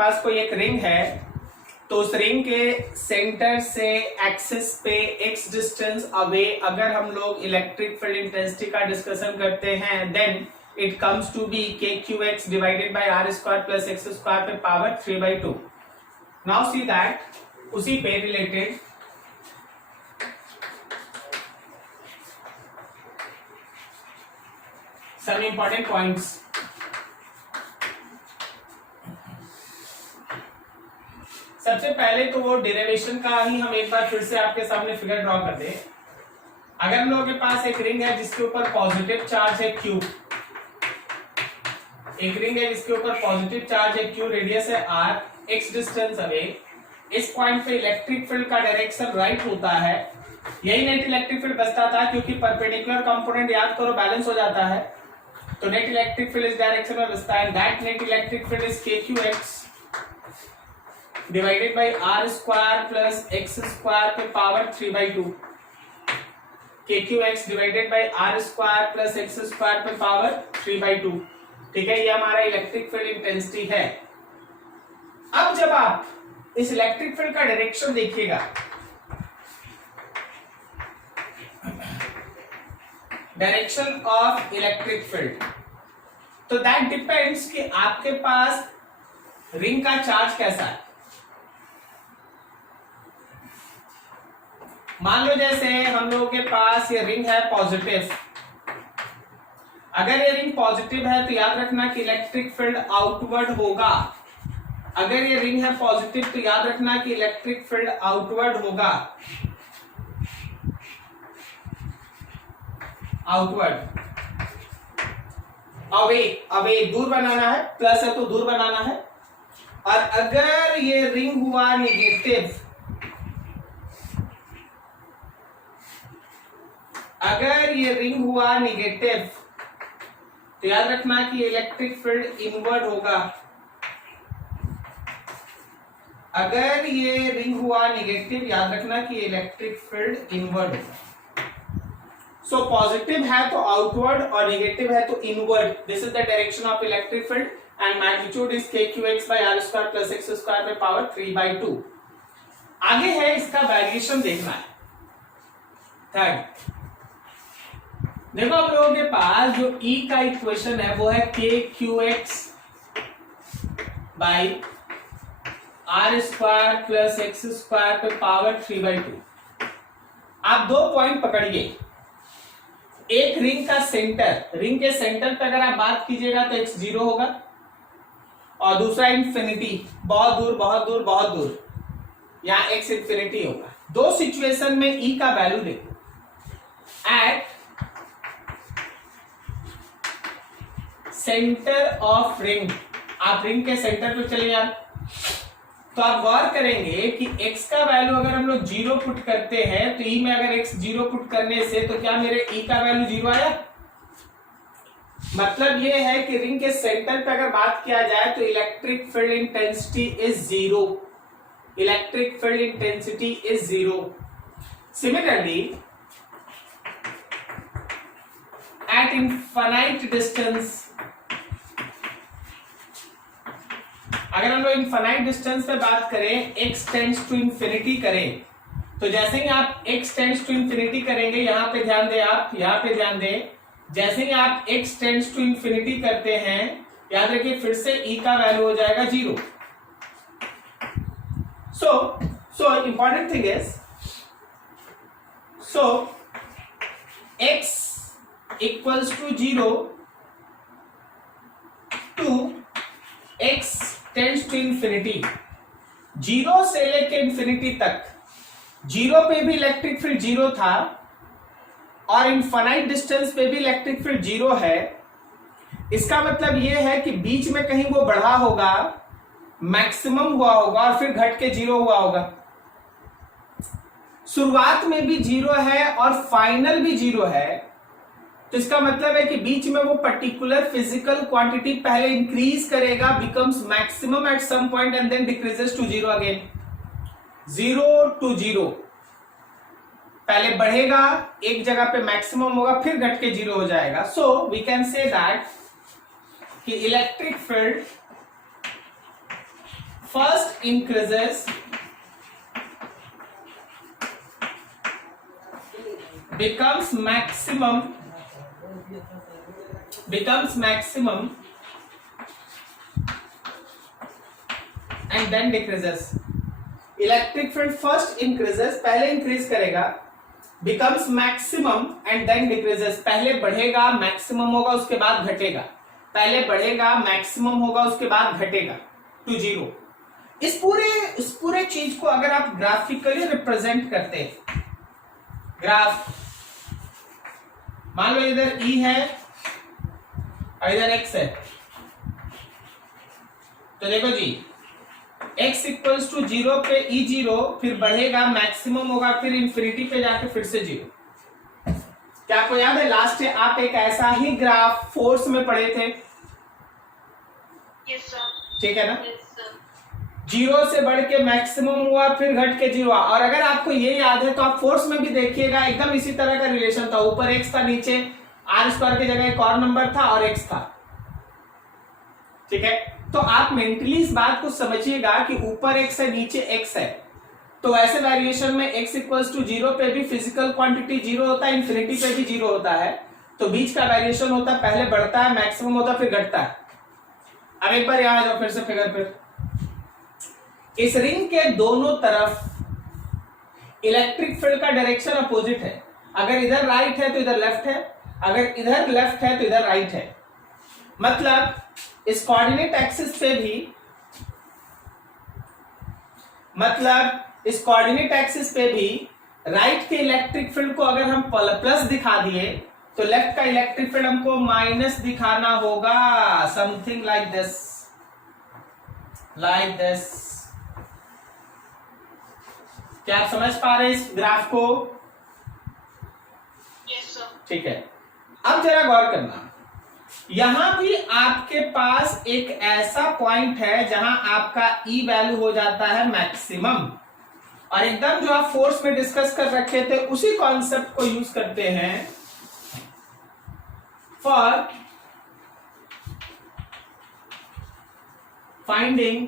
पास कोई एक रिंग है, तो उस रिंग के सेंटर से एक्सिस पे x डिस्टेंस अवे अगर हम लोग इलेक्ट्रिक फील्ड इंटेंसिटी का डिस्कशन करते हैं, then it comes to be kqx divided by r square plus x square पे पावर 3/2। नाउ सी दैट उसी पे रिलेटेड some important points। सबसे पहले तो वो डेरिवेशन का ही हम एक बार फिर से आपके सामने फिगर ड्रॉ कर दें। अगर हम लोगों के पास एक रिंग है जिसके ऊपर पॉजिटिव चार्ज है Q, एक रिंग है जिसके ऊपर पॉजिटिव चार्ज है Q, रेडियस है R, x डिस्टेंस अवे, इस पॉइंट पे इलेक्ट्रिक फील्ड का डायरेक्शन राइट होता है। यही नेट इलेक्ट्रिक फील्ड बचता था, क्योंकि परपेंडिकुलर कंपोनेंट याद करो बैलेंस हो जाता है, तो नेट इलेक्ट्रिक फील्ड इस डायरेक्शन में बचता है। That net electric field is kqx divided by r square plus x square पे power 3/2। kqx divided by r square plus x square पे पावर 3/2। ठीक है, ये हमारा इलेक्ट्रिक फील्ड इंटेंसिटी है। अब जब आप इस इलेक्ट्रिक फील्ड का डायरेक्शन देखिएगा, डायरेक्शन ऑफ इलेक्ट्रिक फील्ड, तो दैट डिपेंड्स कि आपके पास रिंग का चार्ज कैसा है। मान लो जैसे हम लोगों के पास ये रिंग है पॉजिटिव, अगर ये रिंग पॉजिटिव है तो याद रखना कि इलेक्ट्रिक फील्ड आउटवर्ड होगा। अगर ये रिंग है पॉजिटिव तो याद रखना कि इलेक्ट्रिक फील्ड आउटवर्ड होगा, आउटवर्ड। अवे, अवे दूर बनाना है, प्लस है तो दूर बनाना है। और अगर ये रिंग हुआ निगेटिव, अगर ये रिंग हुआ निगेटिव तो याद रखना कि इलेक्ट्रिक फील्ड इनवर्ड होगा। अगर ये रिंग हुआ निगेटिव, याद रखना कि इलेक्ट्रिक फील्ड इनवर्ड होगा। सो पॉजिटिव है तो आउटवर्ड और नेगेटिव है तो inward. This is the direction of electric field and magnitude is kqx by r square plus x square पे पावर 3/2। आगे है इसका वेरिएशन देखना है। थर्ड, देखो आप लोगों के पास जो E का इक्वेशन है वो है kqx by r square plus x square पे पावर 3/2। आप दो पॉइंट पकड़िए, एक रिंग का सेंटर, रिंग के सेंटर पे अगर आप बात कीजिएगा तो x 0 होगा, और दूसरा इंफिनिटी, बहुत दूर बहुत दूर बहुत दूर, यहां x इंफिनिटी होगा। दो सिचुएशन में E का वैल्यू देखो। एट सेंटर ऑफ रिंग, आप रिंग के सेंटर पे चले जाए तो आप गौर करेंगे कि x का वैल्यू अगर हम लोग 0 पुट करते हैं तो E में अगर x 0 पुट करने से तो क्या मेरे E का वैल्यू 0 आया। मतलब ये है कि रिंग के सेंटर पे अगर बात किया जाए तो electric field intensity is 0, electric field intensity is 0। Similarly at infinite distance, अगर हम लोग इनफाइनाइट डिस्टेंस पे बात करें, x टेंड्स टू इंफिनिटी करें, तो जैसे ही आप x टेंड्स टू इंफिनिटी करेंगे, यहां पे ध्यान दें, आप यहां पे ध्यान दें, जैसे ही आप x टेंड्स टू इंफिनिटी करते हैं, याद रखिए फिर से E का वैल्यू हो जाएगा 0। So important thing is, so x equals to 0 to x tends to infinity, 0 से लेके इंफिनिटी तक, 0 पे भी इलेक्ट्रिक फील्ड 0 था और इनफाइनाइट डिस्टेंस पे भी इलेक्ट्रिक फील्ड 0 है। इसका मतलब यह है कि बीच में कहीं वो बढ़ा होगा, मैक्सिमम हुआ होगा और फिर घट के 0 हुआ होगा। शुरुआत में भी 0 है और फाइनल भी 0 है, तो इसका मतलब है कि बीच में वो पर्टिकुलर फिजिकल क्वांटिटी पहले इंक्रीज करेगा, becomes maximum at some point and then decreases to 0 again. 0 to 0 पहले बढ़ेगा, एक जगह पे मैक्सिमम होगा, फिर घट के 0 हो जाएगा। So we can say that कि electric field first increases becomes maximum and then decreases. Electric field first increases, पहले इंक्रीज करेगा, becomes maximum and then decreases, पहले बढ़ेगा, मैक्सिमम होगा, उसके बाद घटेगा, पहले बढ़ेगा, मैक्सिमम होगा, उसके बाद घटेगा टू जीरो। इस पूरे चीज को अगर आप ग्राफिकली रिप्रेजेंट करते हैं, ग्राफ मान लो इधर E है और इधर X है, तो देखो जी x इक्वल्स टू जीरो पे E जीरो, फिर बढ़ेगा, मैक्सिमम होगा, फिर इंफिनिटी पे जाके फिर से जीरो। क्या आपको याद है लास्ट आप एक ऐसा ही ग्राफ फोर्स में पढ़े थे? Yes sir. ठीक है ना? Yes sir. जीरो से बढ़ के मैक्सिमम हुआ, फिर घट के जीरो। और अगर आपको ये याद है तो आप फोर्स में भी देखिएगा, एकदम इसी तरह का रिलेशन था, ऊपर x था, नीचे r स्क्वायर की जगह एक और नंबर था और x था। ठीक है, तो आप मेंटली इस बात को समझिएगा कि ऊपर x है, नीचे x है, तो ऐसे वेरिएशन में x इक्वल्स टू जीरो पे भी फिजिकल क्वांटिटी जीरो होता है, इंफिनिटी पे भी जीरो होता है, तो बीच का वेरिएशन होता है, पहले बढ़ता है, मैक्सिमम होता है, फिर घटता है। अब एक बार यहां आ जाओ फिर से फिगर पे। इस रिंग के दोनों तरफ इलेक्ट्रिक फील्ड का डायरेक्शन अपोजिट है। अगर इधर राइट है तो इधर लेफ्ट है, अगर इधर लेफ्ट है तो इधर राइट है। मतलब इस कोऑर्डिनेट एक्सिस पे भी, राइट के इलेक्ट्रिक फील्ड को अगर हम प्लस दिखा दिए तो लेफ्ट का इलेक्ट्रिक फील्ड हमको माइनस दिखाना होगा, समथिंग लाइक दिस। क्या आप समझ पा रहे हैं इस ग्राफ को? Yes sir. ठीक है, अब जरा गौर करना, यहां भी आपके पास एक ऐसा पॉइंट है जहां आपका E वैल्यू हो जाता है मैक्सिमम, और एकदम जो आप फोर्स में डिस्कस कर रखे थे उसी कॉन्सेप्ट को यूज करते हैं for finding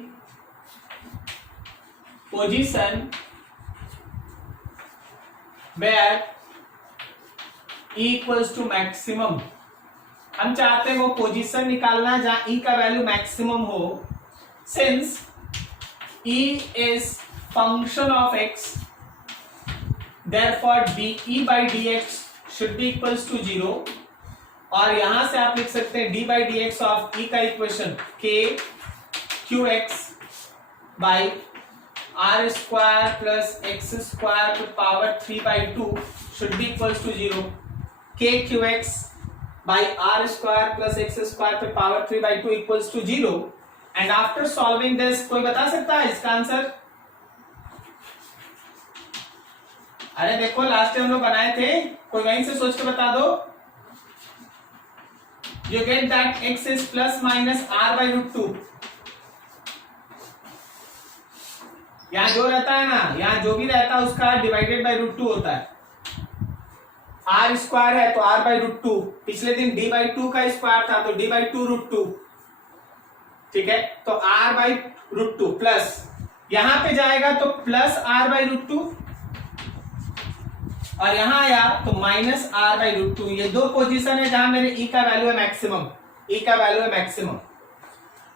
position where E equals to maximum. हम चाहते हैं वो पोजीशन निकालना जहां E का वैल्यू मैक्सिमम हो। Since E is function of x, therefore dE by dx should be equals to 0, और यहां से आप लिख सकते हैं d by dx of E का equation k qx by r square plus x square to power 3/2 should be equals to 0, k qx by r square plus x square to power 3/2 equals to 0, and after solving this, कोई बता सकता है इसका answer? अरे देखो last time हम लोग बनाए थे, कोई वहीं से सोच के बता दो। You get that x is plus minus r by root 2। यहाँ जो रहता है ना, यहाँ जो भी रहता है उसका डिवाइडेड बाय रूट 2 होता है। आर स्क्वायर है तो आर बाई रूट 2, पिछले दिन डी बाई 2 का स्क्वायर था तो डी बाई 2 रूट 2। ठीक है, तो आर बाई रूट 2 प्लस यहां पे जाएगा तो प्लस आर बाई रूट 2, और यहां आया तो माइनस आर बाई रूट 2। ये दो पोजीशन है जहां मेरे ई का वैल्यू है मैक्सिमम,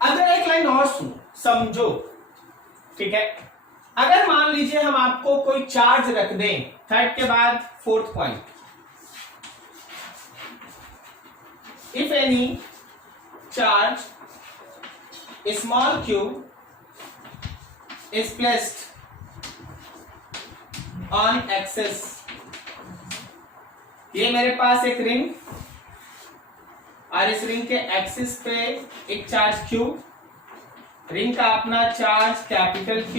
अगर एक लाइन और समझो, ठीक है, अगर मान लीजिए हम आपको कोई चार्ज रख दें, थर्ड के बाद fourth point, if any charge small q is placed on axis, ये मेरे पास एक रिंग और इस रिंग के एक्सिस पे एक चार्ज q, रिंग का अपना charge capital Q,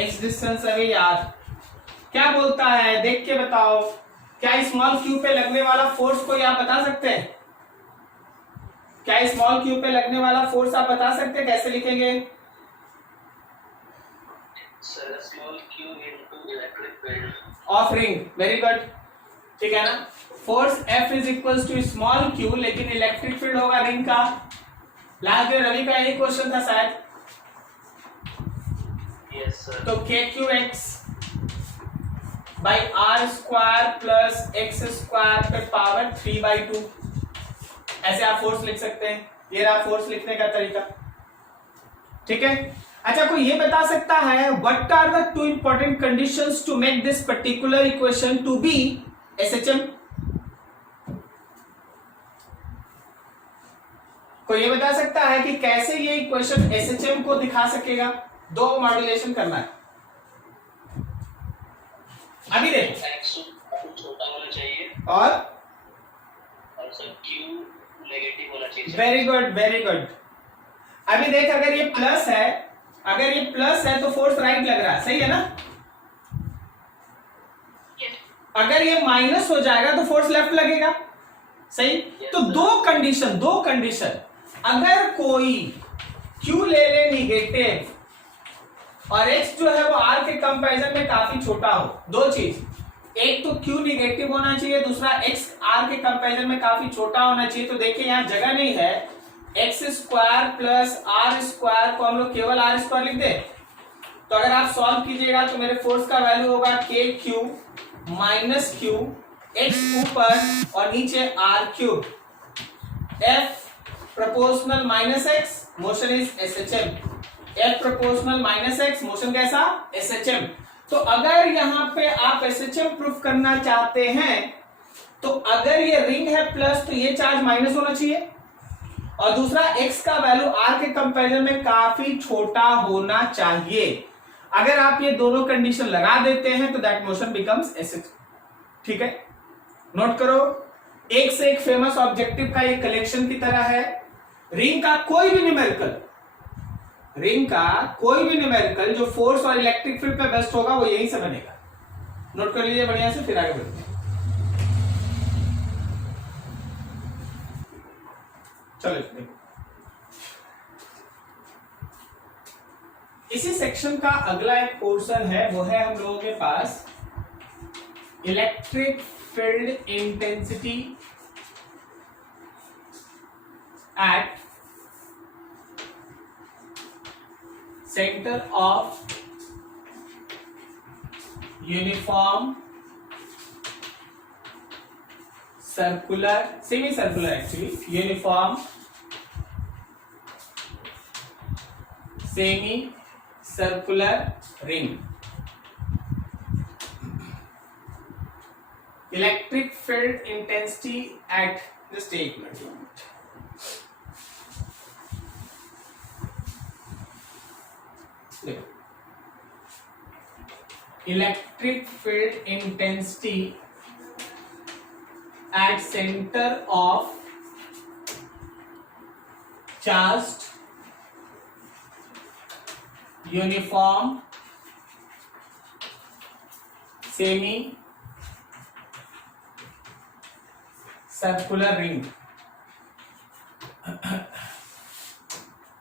x distance away यार, क्या बोलता है देख के बताओ, क्या स्मॉल क्यू पे लगने वाला फोर्स को आप बता सकते हैं? क्या स्मॉल क्यू पे लगने वाला फोर्स आप बता सकते हैं? कैसे लिखेंगे? Sir small q into electric field of ring. Very good, ठीक है ना। Force F is equals to small q, लेकिन इलेक्ट्रिक फील्ड होगा रिंग का लास्ट ईयर रवि का यही क्वेश्चन था शायद। Yes, sir. तो k q x by are square plus x square पे पावर 3/2, ऐसे आप फोर्स लिख सकते हैं। ये रहा फोर्स लिखने का तरीका, ठीक है। अच्छा, कोई ये बता सकता है what are the two important conditions to make this particular equation to be SHM? कोई ये बता सकता है कि कैसे ये इक्वेशन एसएचएम को दिखा सकेगा? दो मॉड्यूलेशन करना है। अभी देख, X छोटा होना चाहिए और सर Q नेगेटिव होना चाहिए। Very good very good. अभी देख, अगर ये प्लस है, अगर ये प्लस है तो फोर्स राइट लग रहा है, सही है ना? अगर ये माइनस हो जाएगा तो फोर्स लेफ्ट लगेगा, सही। तो दो कंडीशन, अगर कोई Q ले ले निगेटिव और X जो है वो R के कंपैरिजन में काफी छोटा हो, दो चीज, एक तो Q निगेटिव होना चाहिए, दूसरा X R के कंपैरिजन में काफी छोटा होना चाहिए। तो देखिए यहाँ जगह नहीं है, x square plus r square को हम लोग केवल आर स्क्वायर लिख दे। तो अगर आप सॉल्व कीजिएगा तो मेरे फोर्स का वैल्यू होगा के क्यू माइनस क्यू, एक्स ऊपर और नीचे r cube, F proportional minus x, motion is SHM. F proportional minus x, motion कैसा? एसएचएम। तो अगर यहाँ पे आप एसएचएम प्रूफ करना चाहते हैं तो अगर ये रिंग है प्लस तो ये चार्ज माइनस होना चाहिए, और दूसरा x का वैल्यू r के कंपैरिजन में काफी छोटा होना चाहिए। अगर आप ये दोनों कंडीशन लगा देते हैं तो दैट मोशन बिकम्स एसएच, ठीक है। नोट करो, एक से एक फेमस ऑब्जेक्टिव का ये कलेक्शन की तरह है। रिंग का कोई भी न्यूमेरिकल जो फोर्स और इलेक्ट्रिक फील्ड पे बेस्ट होगा वो यहीं से बनेगा। नोट कर लीजिए बढ़िया से, फिर आगे बढ़ते हैं। चलो देखो, इसी सेक्शन का अगला एक पोर्शन है, वो है हम लोगों के पास electric field intensity at centre of uniform circular, semi circular actually, uniform semi circular ring. Electric field intensity at the state, electric field intensity at center of charged uniform semi circular ring।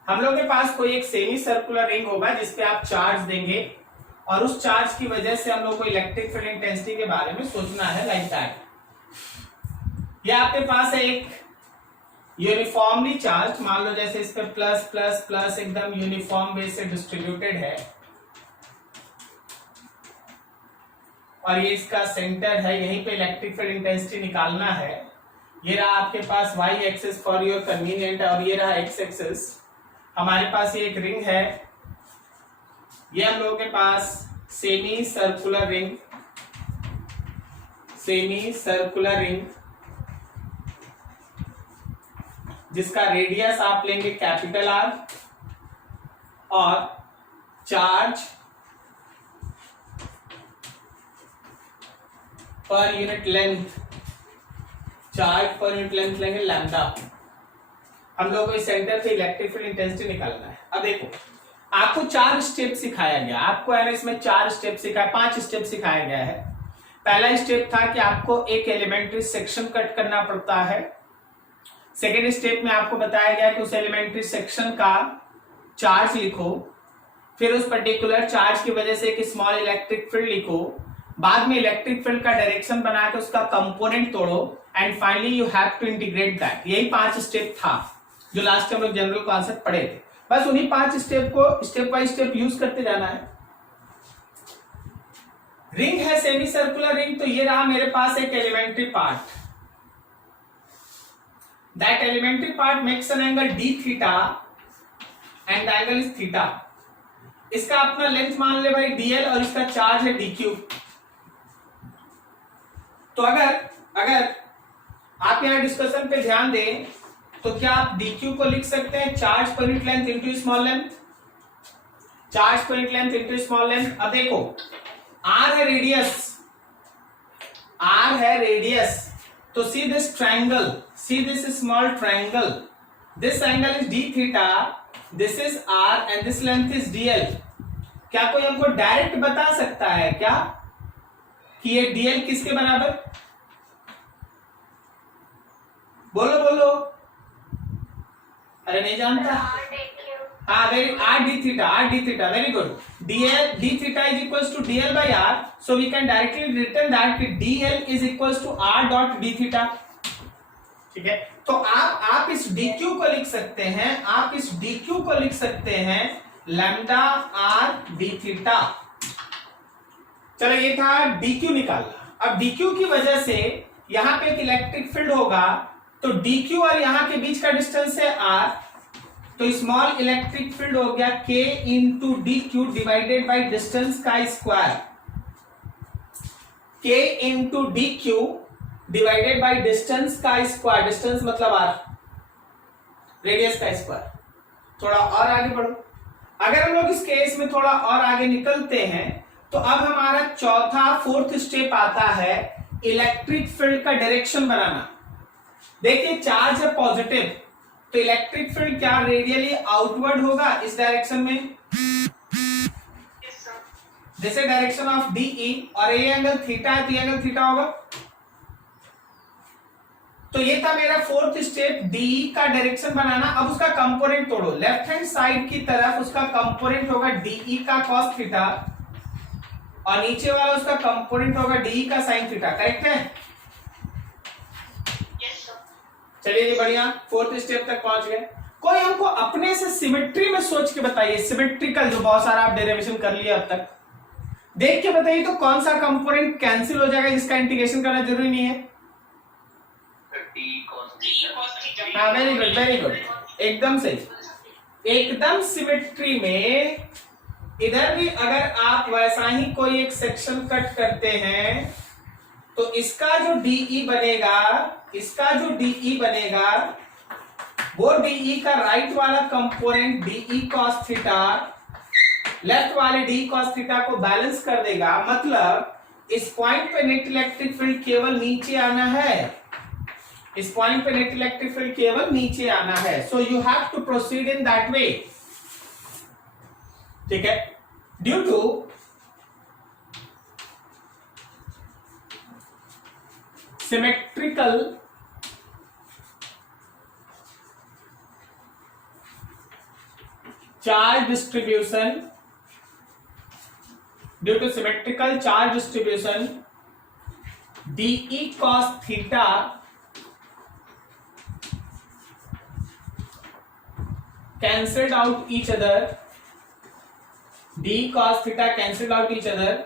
हम लोग के पास कोई एक semi circular ring होगा जिसपे आप charge देंगे और उस चार्ज की वजह से हम लोग को इलेक्ट्रिक फील्ड इंटेंसिटी के बारे में सोचना है, लाइक दैट। ये आपके पास है एक यूनिफॉर्मली चार्ज, मान लो जैसे इस पे प्लस प्लस प्लस एकदम यूनिफॉर्म बेस से डिस्ट्रीब्यूटेड है, और ये इसका सेंटर है, यहीं पे इलेक्ट्रिक फील्ड इंटेंसिटी निकालना है। ये रहा आपके पास y axis for your convenient, और ये रहा x एक्सिस। हमारे पास ये एक रिंग है, ये हम लोगों के पास सेमी सर्कुलर रिंग, जिसका रेडियस आप लेंगे कैपिटल R, और चार्ज पर यूनिट लेंथ लेंगे लैम्डा। हम लोग को इस सेंटर से इलेक्ट्रिक फील्ड इंटेंसिटी निकालना है। अब देखो, आपको 4 स्टेप सिखाया गया, आपको है ना इसमें 4 स्टेप सिखाया, 5 स्टेप सिखाया गया है। पहला स्टेप था कि आपको एक एलिमेंट्री सेक्शन कट करना पड़ता है। सेकेंड स्टेप में आपको बताया गया कि उस एलिमेंट्री सेक्शन का चार्ज लिखो, फिर उस पर्टिकुलर चार्ज की वजह से एक स्मॉल इलेक्ट्रिक फील्ड लिखो, बाद में इलेक्ट्रिक फील्ड का डायरेक्शन बना के उसका कंपोनेंट तोड़ो, and finally you have to integrate that. यही 5 स्टेप था। जो लास्ट टाइम हम लोग जनरल कॉन्सेप्ट पढ़े थे। बस उन्हीं 5 स्टेप को स्टेप बाय स्टेप यूज करते जाना है। रिंग है सेमी सर्कुलर रिंग, तो ये रहा मेरे पास एक elementary part. That elementary part makes an angle d theta and angle is theta. इसका अपना लेंथ मान ले भाई dl और इसका चार्ज है dq। तो अगर आप यहां डिस्कशन पे ध्यान दें तो क्या आप dq को लिख सकते हैं charge per unit length into small length, charge per unit length into small length. अब देखो r है रेडियस, तो see this triangle, see this small triangle, this angle is d theta, this is r and this length is dl। क्या कोई हमको direct बता सकता है क्या कि ये dl किसके बराबर? बोलो बोलो, अरे नहीं जानता? हाँ very r d theta very good. d theta is equals to dl by r, so we can directly written that कि dl is equals to r dot d theta। ठीक है, तो आप इस dq को लिख सकते हैं, आप इस dq को लिख सकते हैं लैम्डा r d theta। चलो ये था dq निकालना। अब dq की वजह से यहां पे एक इलेक्ट्रिक फील्ड होगा, तो dq और यहां के बीच का डिस्टेंस है r, तो स्मॉल इलेक्ट्रिक फील्ड हो गया k into D Q divided by distance का square. k into D Q divided by distance का स्क्वायर, डिस्टेंस मतलब r, रेडियस का स्क्वायर। थोड़ा और आगे बढ़ो, अगर हम लोग इस केस में थोड़ा और आगे निकलते हैं तो अब हमारा फोर्थ स्टेप आता है इलेक्ट्रिक फील्ड का डायरेक्शन बनाना। देखिए चार्ज है पॉजिटिव, तो इलेक्ट्रिक फील्ड क्या रेडियली आउटवर्ड होगा इस डायरेक्शन में, जैसे डायरेक्शन ऑफ डीई, और ये एंगल थीटा है तो ये एंगल थीटा होगा। तो ये था मेरा फोर्थ स्टेप, डीई का डायरेक्शन बनाना। अब उसका कंपोनेंट तोड़ो, लेफ्ट हैंड साइड की तरफ उसका कंपोनेंट होगा डीई का कॉस थीटा और नीचे वाला उसका कंपोनेंट होगा डीई का साइन थीटा। करेक्ट है? चलिए ये बढ़िया, फोर्थ स्टेप तक पहुंच गए। कोई हमको अपने से सिमेट्री में सोच के बताइए, सिमेट्रिकल जो बहुत सारा आप डेरिवेशन कर लिए अब तक, देख के बताइए तो कौन सा कंपोनेंट कैंसिल हो जाएगा जिसका इंटीग्रेशन करना जरूरी नहीं है। हाँ वेरी गुड, एकदम सही। एकदम सिमेट्री में इधर भी अगर आप वैसा ही कोई एक सेक्शन कट करते हैं तो इसका जो डीई बनेगा, इसका जो डीई बनेगा वो डीई का राइट वाला component d E cos theta left वाले डी कॉस थीटा को बैलेंस कर देगा। मतलब इस पॉइंट पे नेट इलेक्ट्रिक फील्ड केवल नीचे आना है, इस पॉइंट पे नेट इलेक्ट्रिक फील्ड केवल नीचे आना है। So you have to proceed in that way. ठीक है, due to symmetrical charge distribution, due to symmetrical charge distribution, dE cos theta cancelled out each other, dE cos theta cancelled out each other,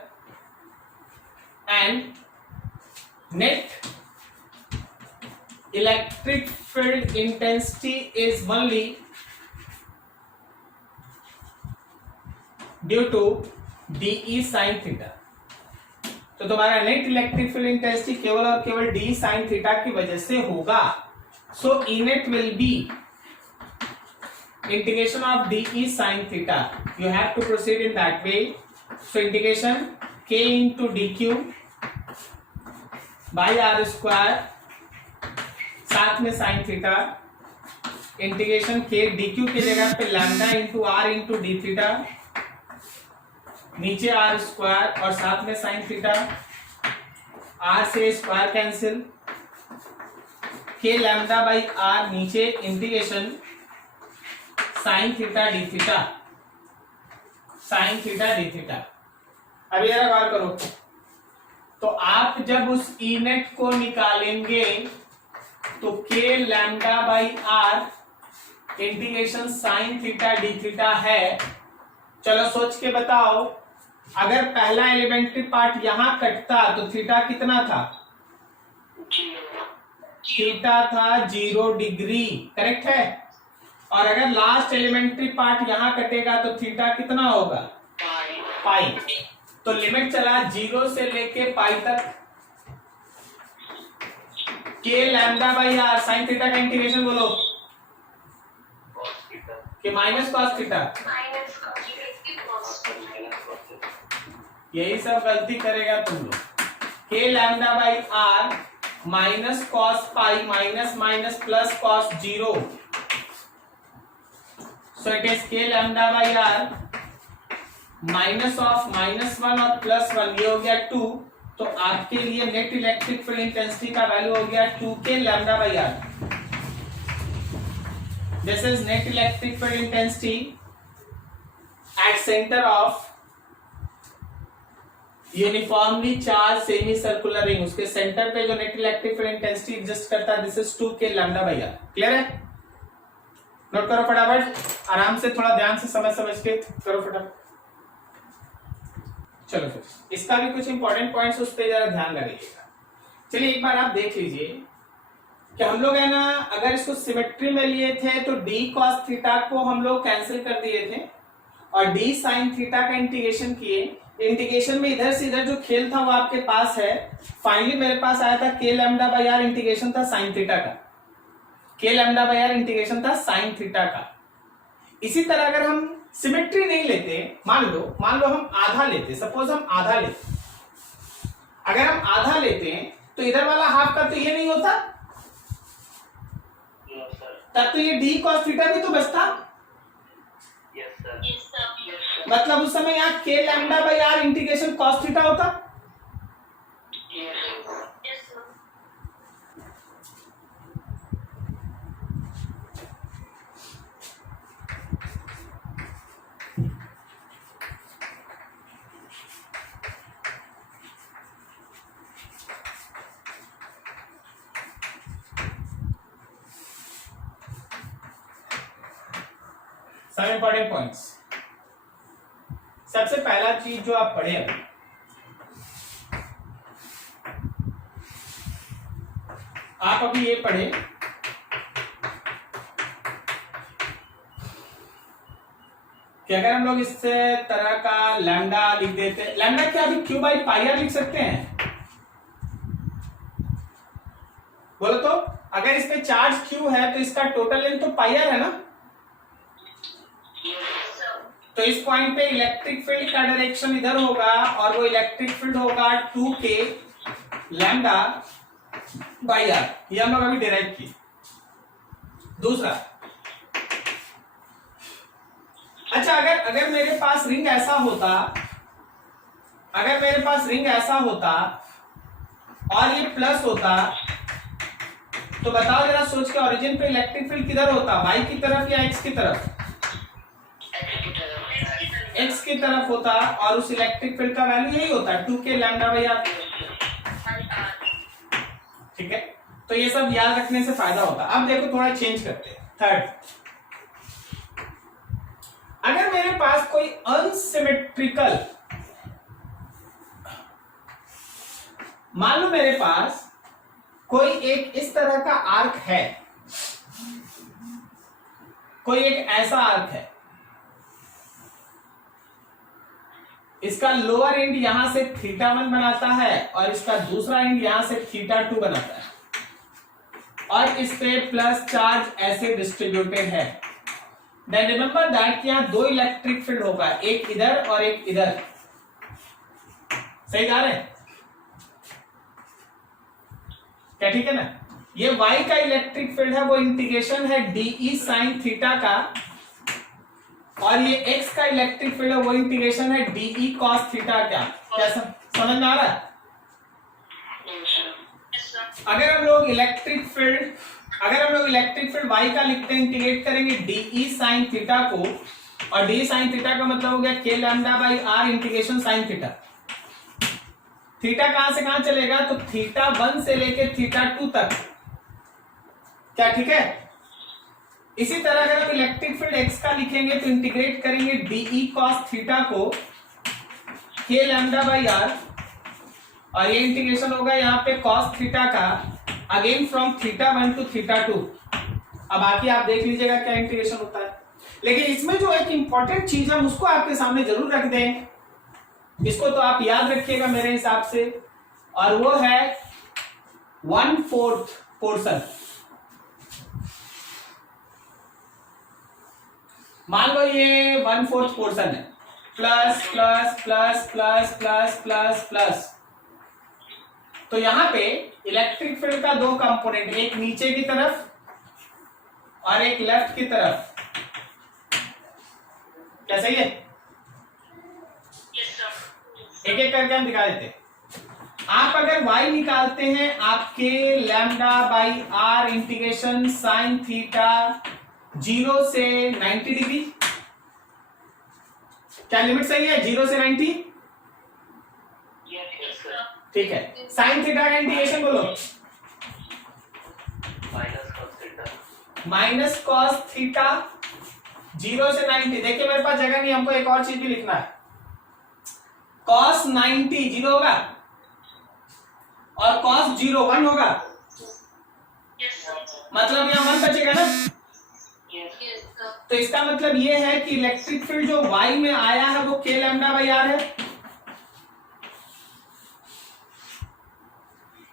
and net electric field intensity is only due to dE sin theta। तो तुम्हारा net electric field intensity केवल और केवल D sine theta की वजह से होगा। So E net will be integration of dE sin theta। You have to proceed in that way। So integration k into dq by r square साथ में sine theta, integration के dq की जगह पे lambda into r into d theta, नीचे r square और साथ में साइन थीटा, आर से square cancel, k lambda by r नीचे integration sine theta d theta, sine theta d theta. अभी जरा गौर करो, तो आप जब उस ई नेट को निकालेंगे तो k lambda by r integration sine theta d theta है। चलो सोच के बताओ, अगर पहला एलिमेंट्री पार्ट यहां कटता तो थीटा कितना था? थीटा था 0 डिग्री, करेक्ट है। और अगर लास्ट एलिमेंट्री पार्ट यहां कटेगा तो थीटा कितना होगा? पाई। तो लिमिट चला 0 से लेके पाई तक। K lambda by r sine theta का इंटीग्रेशन बोलो कि माइनस कॉस थीटा। यही सब गलती करेगा तुम लोग। K lambda by R minus cos pi minus minus plus cos 0। So it is K lambda by R minus of -1 और +1, ये हो गया 2। तो आपके लिए नेट इलेक्ट्रिक फील्ड इंटेंसिटी का वैल्यू हो गया 2k lambda by r. This is net electric field intensity at centre of uniformly charge semi circular ring. उसके सेंटर पे जो net electric field intensity exist करता है, this is 2k lambda by r. Clear है? Note करो फटाफट, आराम से, थोड़ा ध्यान से समझ के करो फटाफट। चलो फिर इसका भी कुछ इंपॉर्टेंट पॉइंट्स उस पर जरा ध्यान लगाइएगा। चलिए एक बार आप देख लीजिए कि हम लोग है ना, अगर इसको सिमेट्री में लिए थे तो d cos थीटा को हम लोग कैंसिल कर दिए थे और d sin थीटा का इंटीग्रेशन किए। इंटीग्रेशन में इधर से इधर जो खेल था वो आपके पास है। फाइनली मेरे पास आया था k lambda by r, integration था sin थीटा का। k lambda by r integration था sin थीटा का। इसी तरह अगर हम सिमेट्री नहीं लेते, मान लो हम आधा लेते, सपोज हम आधा लेते, अगर हम आधा लेते हैं तो इधर वाला हाफ का तो ये नहीं होता, तब तो ये d cos थीटा भी तो बचता। मतलब उस समय यहाँ k lambda by r integration cos theta होता। सब इंपॉर्टेंट पॉइंट्स। सबसे पहला चीज जो आप पढ़े अभी, आप अभी ये पढ़े कि अगर हम लोग इस तरह का लैम्डा लिख देते, लैम्डा क्या अभी क्यू बाई पाई आर लिख सकते हैं? बोलो तो, अगर इस पे चार्ज क्यू है तो इसका टोटल लेंथ तो पाई आर है ना। तो इस पॉइंट पे इलेक्ट्रिक फील्ड का डायरेक्शन इधर होगा और वो इलेक्ट्रिक फील्ड होगा 2k लैम्डा बाई आर। ये हम लोग अभी डिराइव किए। दूसरा, अच्छा अगर मेरे पास रिंग ऐसा होता, अगर मेरे पास रिंग ऐसा होता और ये प्लस होता, तो बताओ जरा सोच के, ओरिजिन पे इलेक्ट्रिक फील्ड किधर होता? y की तरफ या x की तरफ? x की तरफ होता और उस इलेक्ट्रिक फील्ड का वैल्यू यही होता है 2k लैम्डा बाई आर। ठीक है, तो ये सब याद रखने से फायदा होता। अब देखो थोड़ा चेंज करते हैं। थर्ड, अगर मेरे पास कोई अनसिमेट्रिकल, मान लो मेरे पास कोई एक इस तरह का आर्क है, कोई एक ऐसा आर्क है, इसका लोअर एंड यहां से θ1 बनाता है और इसका दूसरा एंड यहां से θ2 बनाता है और इस पे प्लस चार्ज ऐसे डिस्ट्रीब्यूटेड है। देन रिमेंबर दैट कि यहां दो इलेक्ट्रिक फील्ड होगा, एक इधर और एक इधर। सही जा रहे हैं क्या? ठीक है ना। ये y का इलेक्ट्रिक फील्ड है, वो इंटीग्रेशन है dE sin थीटा का, और ये x का इलेक्ट्रिक फील्ड है, वो इंटीग्रेशन है dE cos थीटा का। क्या समझ में आ रहा है? अगर हम लोग इलेक्ट्रिक फील्ड y का लिखते हैं, इंटीग्रेट करेंगे dE sin थीटा को, और dE sin थीटा का मतलब हो गया k lambda by r integration sin theta. Theta कहां से कहां चलेगा? तो θ1 से लेके θ2 तक। क्या ठीक है? इसी तरह अगर हम इलेक्ट्रिक फील्ड x का लिखेंगे तो इंटीग्रेट करेंगे dE cos थीटा को k लैम्डा बाई r, और ये इंटीग्रेशन होगा यहाँ पे cos थीटा का again from theta 1 to theta 2। अब बाकी आप देख लीजिएगा क्या इंटीग्रेशन होता है, लेकिन इसमें जो एक इंपॉर्टेंट चीज है उसको आपके सामने जरूर रख दें, इसको तो आप याद रखिएगा मेरे हिसाब से, और वो है 1/4 पोर्शन। मान लो ये 1/4 पोर्शन है, plus plus plus plus plus plus plus. तो यहां पे इलेक्ट्रिक फील्ड का दो कंपोनेंट, एक नीचे की तरफ और एक लेफ्ट की तरफ, क्या सही है? एक एक करके हम दिखा देते हैं। आप अगर y निकालते हैं आपके lambda by r integration sine theta 0 से 90 डिग्री, क्या लिमिट सही है 0 से 90? ठीक है, साइन थीटा का इंटीग्रेशन बोलो। माइनस कॉस थीटा 0 से 90। देखिए मेरे पास जगह नहीं, हमको एक और चीज भी लिखना है। कॉस 90 0 होगा और कॉस 0 1 होगा, मतलब यहाँ 1 बचेगा ना। तो इसका मतलब ये है कि इलेक्ट्रिक फील्ड जो y में आया है वो k लैम्डा बाई आर है।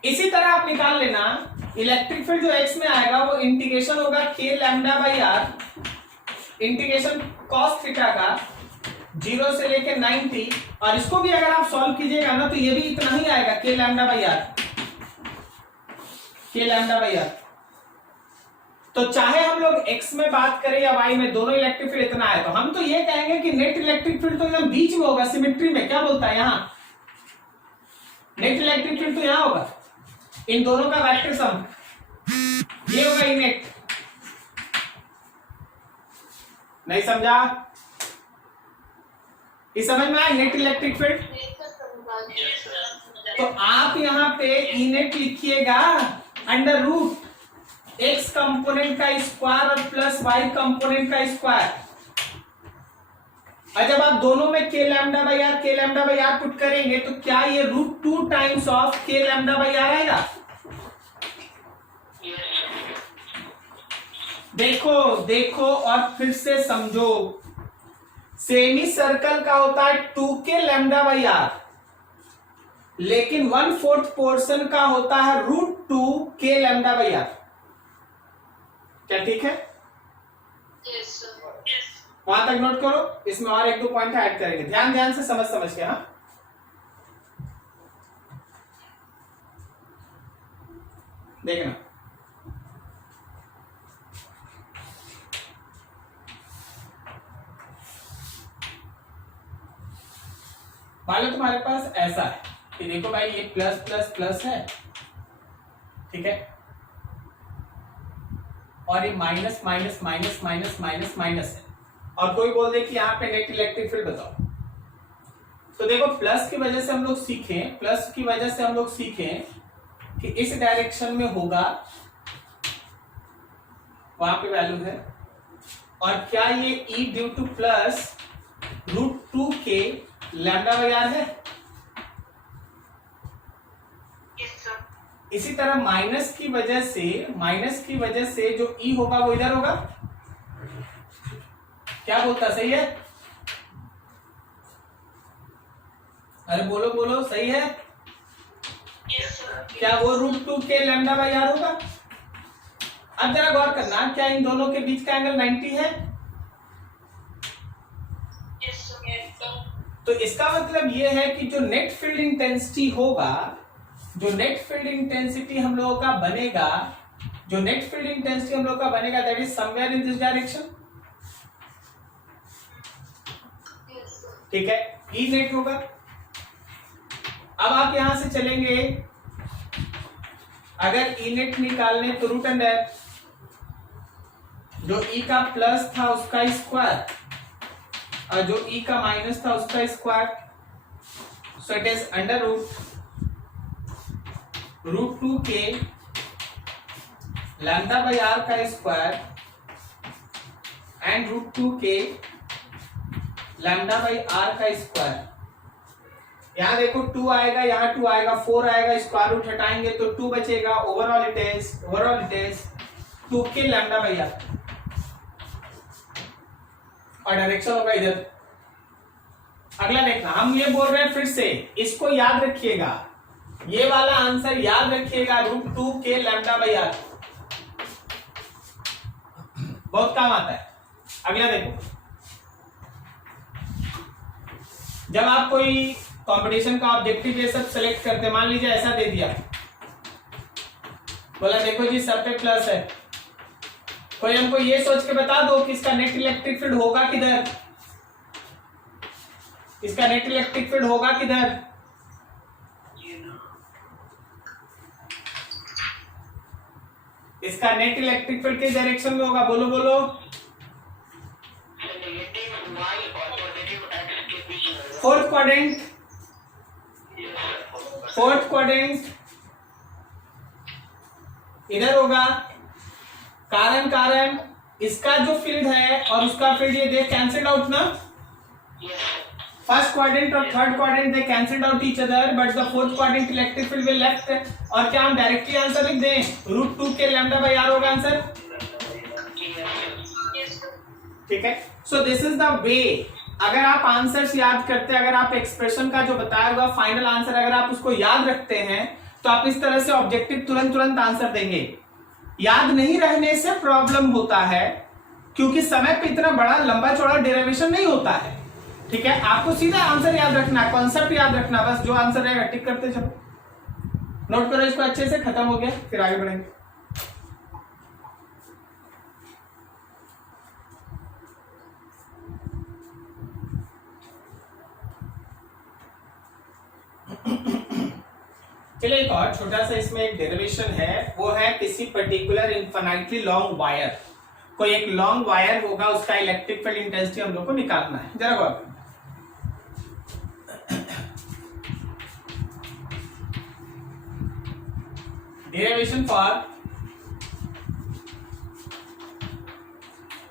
इसी तरह आप निकाल लेना इलेक्ट्रिक फील्ड जो x में आएगा वो इंटीग्रेशन होगा k lambda by r integration cos theta का 0 से लेके 90, और इसको भी अगर आप सॉल्व कीजिएगा ना तो ये भी इतना ही आएगा k lambda by r, k lambda by r. तो चाहे हम लोग x में बात करें या y में, दोनों इलेक्ट्रिक फील्ड इतना है, तो हम तो ये कहेंगे कि नेट इलेक्ट्रिक फील्ड तो एकदम बीच में होगा, सिमेट्री में। क्या बोलता है यहाँ? नेट इलेक्ट्रिक फील्ड तो यहाँ होगा, इन दोनों का वेक्टर सम, ये होगा ई नेट। नहीं समझा? इस समझ में आया नेट इलेक्ट्रिक फील्ड? तो आप यहाँ पे ई नेट लिखिएगा अंडर रूट x कंपोनेंट का स्क्वायर और प्लस y कंपोनेंट का स्क्वायर, और जब आप दोनों में k lambda by r put करेंगे तो क्या ये √2 times of k lambda by r आएगा? देखो देखो और फिर से समझो, सेमी सर्कल का होता है 2k लैम्डा बाई आर, लेकिन 1/4 पोर्शन का होता है √2k लैम्डा बाई आर। क्या ठीक है? वहां तक नोट करो, इसमें और एक दो पॉइंट ऐड करेंगे, ध्यान ध्यान से समझ के। हाँ, देखना मान लो तुम्हारे पास ऐसा है कि देखो भाई ये प्लस प्लस प्लस है, ठीक है, और ये minus minus minus minus minus minus है, और कोई बोल दे कि यहाँ पे नेट इलेक्ट्रिक फील्ड बताओ। तो देखो प्लस की वजह से हम लोग सीखें कि इस डायरेक्शन में होगा, वहां पे वैल्यू है, और क्या ये E due to plus √2k lambda by r है? इसी तरह माइनस की वजह से जो E होगा वो इधर होगा। क्या बोलता, सही है? अरे बोलो बोलो, सही है? क्या वो √2k लैम्डा बाई आर होगा? अब जरा गौर करना, क्या इन दोनों के बीच का एंगल 90 है? तो इसका मतलब ये है कि जो नेट फील्ड इंटेंसिटी होगा, जो नेट फील्ड इंटेंसिटी हम लोगों का बनेगा, that is somewhere in this direction. ठीक है, ई नेट होगा। अब आप यहां से चलेंगे, अगर ई नेट निकालने तो रूट अंडर जो ई का प्लस था उसका स्क्वायर और जो ई का माइनस था उसका square, so it is under √2k lambda by R का square and √2k lambda by R का स्क्वायर। यहां देखो 2 आएगा, यहां 2 आएगा, 4 आएगा, स्क्वायर रूट हटाएंगे तो 2 बचेगा। Overall it is 2k lambda by r, और डायरेक्शन होगा इधर। अगला देखना, हम ये बोल रहे हैं फिर से, इसको याद रखिएगा, ये वाला आंसर याद रखिएगा, √2k लैम्डा बाई आर बहुत काम आता है। अगला देखो, जब आप कोई कंपटीशन का ऑब्जेक्टिव ये सब सेलेक्ट करते, मान लीजिए ऐसा दे दिया, बोला देखो जी सब पे प्लस है, कोई हमको ये सोच के बता दो कि इसका नेट इलेक्ट्रिक फील्ड होगा किधर, इसका नेट इलेक्ट्रिक फील्ड होगा किधर? इसका नेट इलेक्ट्रिक फील्ड किस डायरेक्शन में होगा? बोलो बोलो। फोर्थ क्वाड्रेंट, फोर्थ क्वाड्रेंट इधर होगा। कारण इसका जो फील्ड है और उसका फील्ड ये दे कैंसिल्ड आउट ना। फर्स्ट क्वाड्रेंट और third quadrant they cancelled out each other, but the fourth quadrant electric field will left. और क्या हम डायरेक्टली आंसर लिख दें? √2k लैम्डा बाई आर होगा आंसर। ठीक है, so this is the way. अगर आप आंसर्स याद करते हैं, अगर आप एक्सप्रेशन का जो बताया हुआ फाइनल आंसर अगर आप उसको याद रखते हैं तो आप इस तरह से ऑब्जेक्टिव तुरंत आंसर देंगे। याद नहीं रहने से प्रॉब्लम होता है, क्योंकि समय पे इतना बड़ा लंबा चौड़ा डेरिवेशन नहीं होता है। ठीक है, आपको सीधा आंसर याद रखना, कॉन्सेप्ट याद रखना, बस जो आंसर रहेगा टिक करते चलो। नोट करो इसको अच्छे से, खत्म हो गया, फिर आगे बढ़ेंगे। चलिए एक और छोटा सा इसमें एक डेरिवेशन है, वो है किसी पर्टिकुलर इनफाइनाइटली लॉन्ग वायर, कोई एक लॉन्ग वायर होगा, उसका इलेक्ट्रिक फील्ड इंटेंसिटी हम लोग को निकालना है। जरा गौर करो, derivation for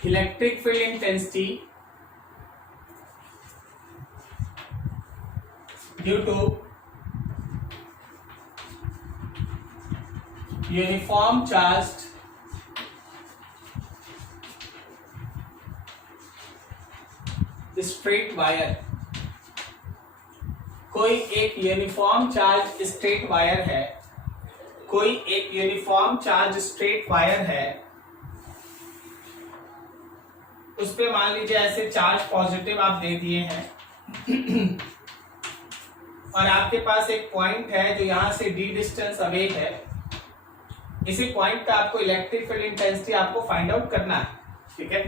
electric field intensity due to uniform charged straight wire। कोई एक यूनिफॉर्म चार्ज स्ट्रेट वायर है, कोई एक यूनिफॉर्म चार्ज स्ट्रेट वायर है, उस पे मान लीजिए ऐसे चार्ज पॉजिटिव आप दे दिए हैं और आपके पास एक पॉइंट है जो यहां से d डिस्टेंस अवे है। इसी पॉइंट पे आपको इलेक्ट्रिक फील्ड इंटेंसिटी आपको फाइंड आउट करना है। ठीक है,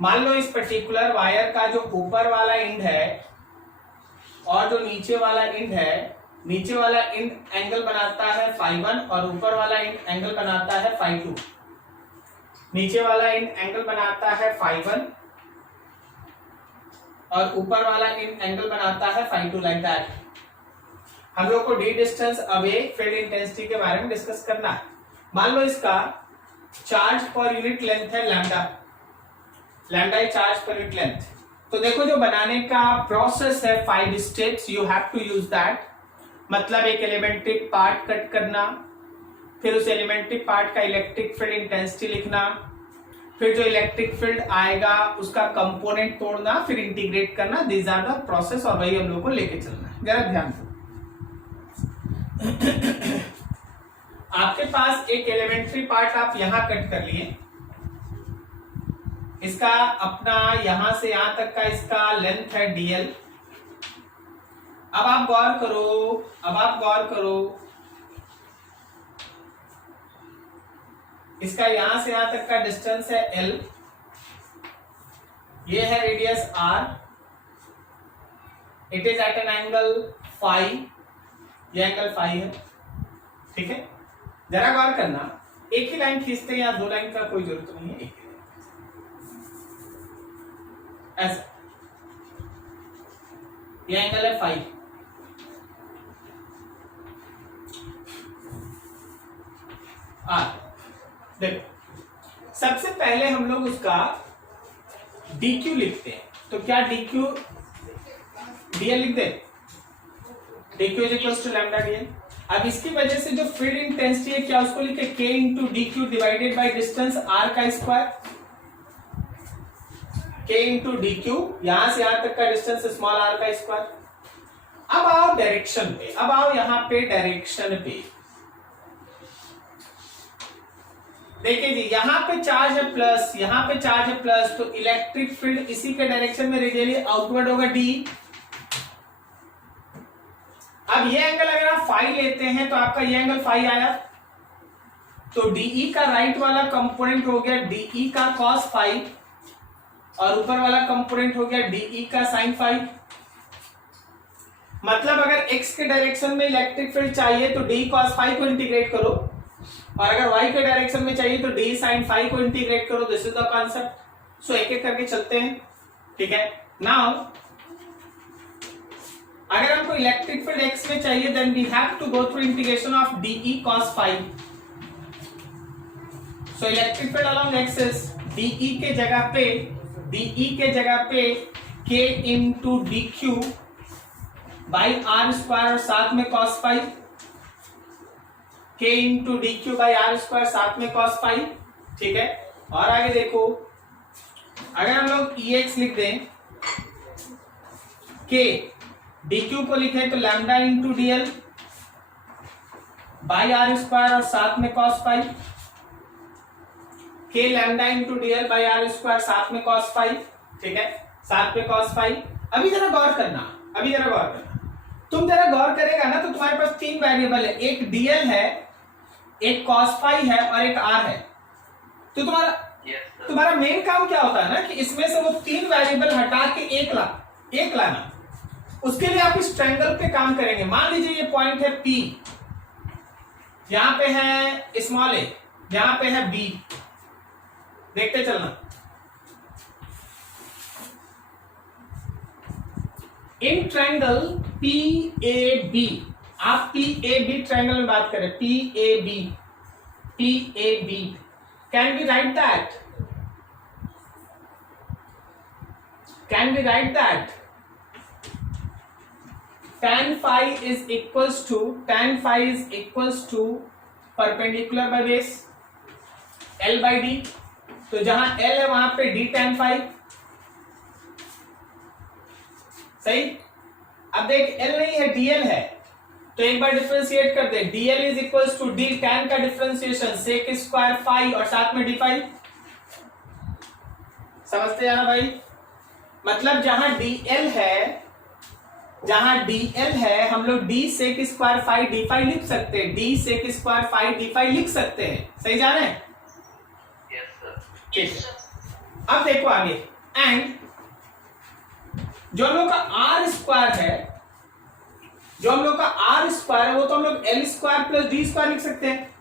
मान लो इस पर्टिकुलर वायर का जो ऊपर वाला एंड है और जो नीचे वाला एंड है, नीचे वाला एंड एंगल बनाता है φ1 और ऊपर वाला एंड एंगल बनाता है φ2। नीचे वाला एंड एंगल बनाता है φ1 और ऊपर वाला एंड एंगल बनाता है φ2, लाइक दैट। हम लोग को D distance away field intensity के बारे में डिस्कस करना है। मान लो इसका चार्ज पर यूनिट लेंथ है लैम्डा, लैम्डा है चार्ज पर यूनिट लेंथ। तो देखो जो बनाने का प्रोसेस है 5 steps, you have to use that. मतलब एक एलिमेंट्री पार्ट कट करना, फिर उस एलिमेंट्री पार्ट का इलेक्ट्रिक फील्ड इंटेंसिटी लिखना, फिर जो इलेक्ट्रिक फील्ड आएगा उसका कंपोनेंट तोड़ना, फिर इंटीग्रेट करना। दिस आर द प्रोसेस, और वही हम लोग को लेके चलना है। जरा ध्यान दो, आपके पास एक एलिमेंट्री पार्ट आप यहां कट कर लिए, इसका अपना यहां से यहां तक का इसका लेंथ है dl। अब आप गौर करो, इसका यहां से यहां तक का डिस्टेंस है l, ये है radius r, it is at an angle phi, ये एंगल फाई है। ठीक है, जरा गौर करना, एक ही लाइन खींचते हैं या 2 लाइन का कोई जरूरत नहीं है, एक ही ऐसा। ये एंगल है फाई, देखो सबसे पहले हम लोग उसका डी क्यू लिखते हैं, तो क्या डी क्यू डी एल लिख दे, D Q is equal to lambda D L. अब इसकी वजह से जो फील्ड इंटेंसिटी है क्या उसको लिखे k into D Q divided by distance r का square, k into D q, यहां से यहां तक का डिस्टेंस स्मॉल आर का स्क्वायर। अब आओ डायरेक्शन पे, अब आओ यहां पे डायरेक्शन पे, देखिए जी यहां पे चार्ज है प्लस, यहां पे चार्ज है प्लस, तो इलेक्ट्रिक फील्ड इसी के डायरेक्शन में रेडियली आउटवर्ड होगा डी। अब ये एंगल अगर आप फाई लेते हैं तो आपका ये एंगल फाई आया, तो डीई का राइट वाला कंपोनेंट हो गया डीई का कॉस फाई, और ऊपर वाला कंपोनेंट हो गया डीई का साइन फाई। मतलब अगर एक्स के डायरेक्शन में इलेक्ट्रिक फील्ड चाहिए तो डी कॉस फाई को इंटीग्रेट करो, और अगर वाई के डायरेक्शन में चाहिए तो डी साइन फाई को इंटीग्रेट करो। This is the concept. So एक एक करके चलते हैं, ठीक है। नाउ अगर हमको इलेक्ट्रिक फील्ड एक्स में चाहिए then we have to go through integration of d E cos phi. So electric field along axis d E के जगह पे k into D q by are square और साथ में cos phi, k into D q by are square साथ में cos phi, ठीक है। और आगे देखो, अगर हम लोग ई एक्स लिख दें, के डी क्यू को लिखें तो lambda into D L by are square और साथ में cos phi, k lambda into D L by are square साथ में कॉस फाई, ठीक है, साथ में कॉस फाई। अभी जरा गौर करना, तुम जरा गौर करेगा ना तो तुम्हारे पास तीन वेरिएबल है, एक डीएल है, एक कॉस फाई है और एक आर है। तो तुम्हारा मेन काम क्या होता है ना कि इसमें से वो तीन वेरिएबल हटा के एक लाना। उसके लिए आप इस ट्रायंगल पे काम करेंगे। मान लीजिए ये पॉइंट है P, यहां पे है स्मॉल ए, यहां पे है B, देखते चलना। इन ट्रायंगल PAB, आप PAB ट्रायंगल में बात करें, PAB can we write that, tan phi is equals to perpendicular by base L by D। तो जहां L है वहां पे D tan phi, सही। अब देख L नहीं है DL है, तो एक बार डिफरेंशिएट कर दे, DL is equals to D tan का डिफरेंशिएशन sec स्क्वायर फाई और साथ में D फाई। समझते जाना भाई, मतलब जहां DL है हम लोग D sec square phi D phi लिख सकते हैं, D sec square phi D phi लिख सकते हैं, सही जा रहे हैं? ठीक है। अब देखो आगे, एंड जो हम लोग का आर स्क्वायर है, वो तो हम लोग L square plus D square लिख सकते हैं,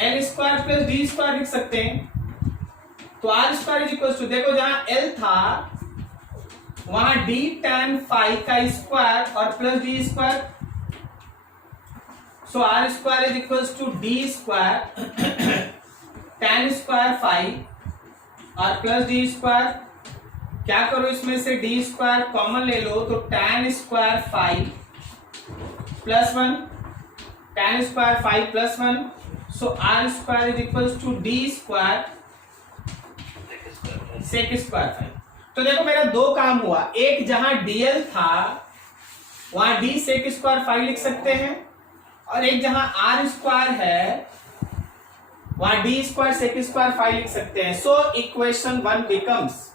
L square plus D square लिख सकते हैं। तो R square is equal to, देखो जहां एल था वहां डी tan फाई का स्क्वायर और plus D square, so R square is equal to D square tan square phi और प्लस डी स्क्वायर। क्या करो, इसमें से डी स्क्वायर कॉमन ले लो, तो tan square phi plus 1, tan square phi plus 1, so R square is equal to D square sec square phi. तो देखो मेरा दो काम हुआ, एक जहां डीएल था वहां डी सेक स्क्वायर फाई लिख सकते हैं, और एक जहां आर स्क्वायर है वहां D square sec square phi लिख सकते हैं। सो इक्वेशन 1 बिकम्स,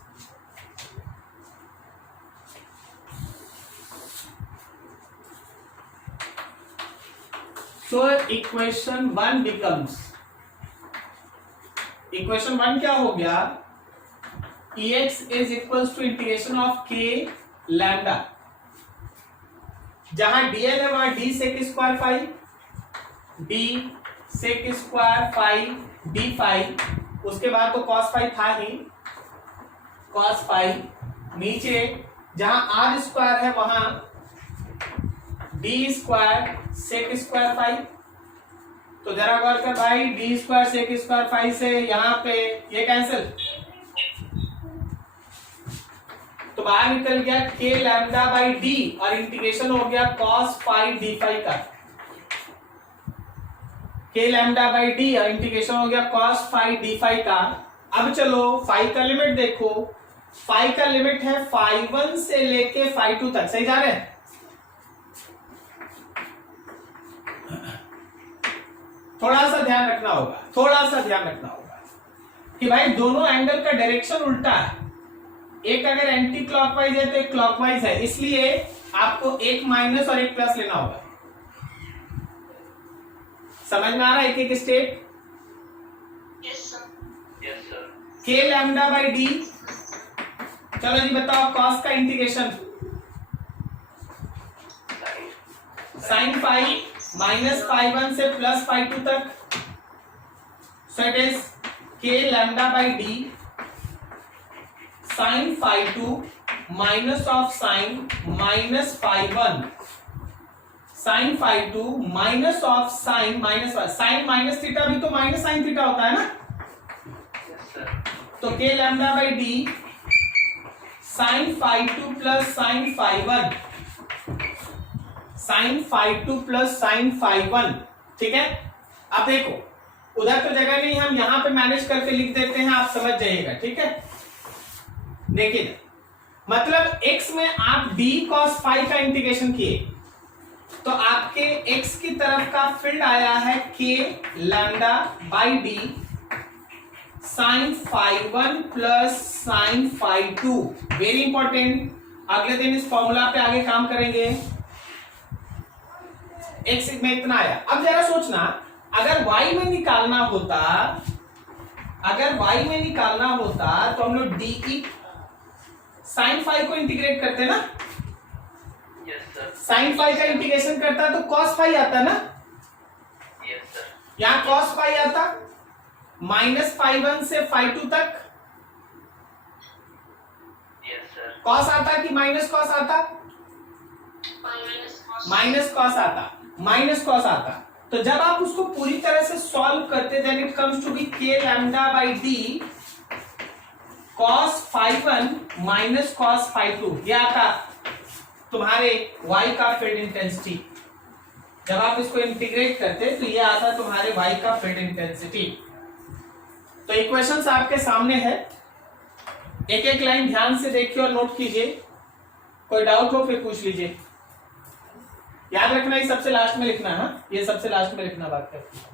इक्वेशन 1 क्या हो गया, Ex is equal to integration of k lambda, जहां डीएल है वहां D sec square phi, D sec square phi D phi, उसके बाद तो कॉस फाई था ही, कॉस फाई, नीचे जहां आर स्क्वायर है वहां D square sec square phi. तो जरा गौर कर भाई, D square sec square phi से यहाँ पे ये कैंसिल, तो बाहर निकल गया k लैम्डा बाई डी और इंटीग्रेशन हो गया cos फाई डी फाई का, k लैम्डा बाई डी और इंटीग्रेशन हो गया cos फाई डी फाई का। अब चलो फाई का लिमिट देखो, फाई का लिमिट है फाई 1 से लेके फाई 2 तक, सही जा रहे हैं? थोड़ा सा ध्यान रखना होगा कि भाई दोनों एंगल का डायरेक्शन उल्टा है, एक अगर एंटी क्लॉकवाइज है तो एक क्लॉकवाइज है, इसलिए आपको एक माइनस और एक प्लस लेना होगा। समझ में आ रहा है एक एक step? Yes, sir. k lambda by D, चलो जी बताओ cos का integration sine phi minus phi 1 से प्लस फाई 2 तक, so it is k lambda by D sine phi 2 minus of sine minus phi 1 sine phi 2 minus of sine minus sine minus theta भी तो minus sine theta होता है ना, Yes, sir. तो k lambda by D sine phi 2 plus sine phi 1 sine phi 2 plus sine phi 1, ठीक है। अब देखो उधर तो जगह नहीं, हम यहां पे मैनेज करके लिख देते हैं, आप समझ जाइएगा, ठीक है। देखिए मतलब x में आप d cos फाई का इंटीग्रेशन किए तो आपके x की तरफ का फील्ड आया है k lambda by D sine phi 1 plus sine phi 2। Very important, अगले दिन इस फॉर्मूला पे आगे काम करेंगे। x में इतना आया। अब जरा सोचना, अगर y में निकालना होता तो हम लोग डी साइन फाई को इंटीग्रेट करते ना, Yes, sir. साइन फाई का इंटीग्रेशन करता तो cos फाई आता ना, Yes, sir. यहां cos फाई आता माइनस फाई 1 से फाई 2 तक, Yes, sir. cos आता कि माइनस cos आता? माइनस cos आता। तो जब आप उसको पूरी तरह से सॉल्व करते then it comes to be k lambda by D cos phi 1 minus cos phi 2, ये आता तुम्हारे y का फील्ड इंटेंसिटी। जब आप इसको इंटीग्रेट करते तो ये आता तुम्हारे y का फील्ड इंटेंसिटी। तो इक्वेशंस आपके सामने है, एक एक लाइन ध्यान से देखिए और नोट कीजिए, कोई डाउट हो फिर पूछ लीजिए। याद रखना ये सबसे लास्ट में लिखना है, ये सबसे लास्ट में लिखना बात करते हैं।